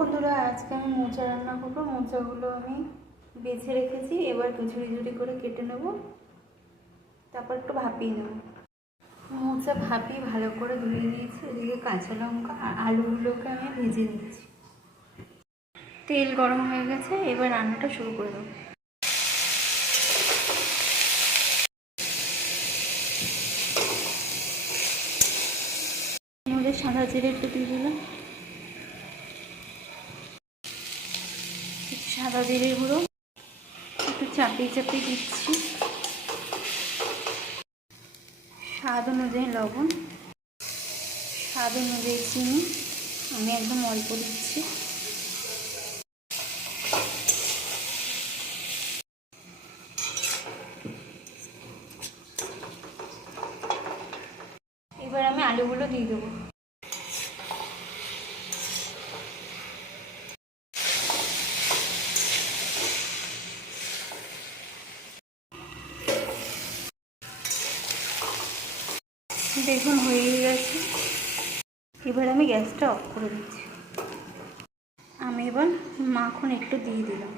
বন্ধুরা, আজকে আমি মোচা রান্না করবো। মোচাগুলো আমি বেছে রেখেছি, এবার ঝুড়ি ঝুড়ি করে কেটে নেব, তারপর একটু ভাপিয়ে নেব। মোচা ভাপিয়ে ভালো করে ধুয়ে নিয়েছি। এদিকে কাঁচা লঙ্কা আর আলুগুলোকে আমি ভেজে নিচ্ছি। তেল গরম হয়ে গেছে, এবার রান্নাটা শুরু করে দেবো। আমাদের সাদা জিরে একটু দিয়ে দিলাম, সাদা জিরে গুঁড়ো একটু চাপিয়ে চাপিয়ে দিচ্ছি। স্বাদ অনুযায়ী লবণ, স্বাদ অনুযায়ী চিনি আমি একদম অল্প দিচ্ছি। এবার আমি আলুগুলো দিয়ে দেবো। দেখুন হয়ে গেছে, এবার আমি গ্যাসটা অফ করে দিচ্ছি। আমি এবার মাখন একটু দিয়ে দিলাম।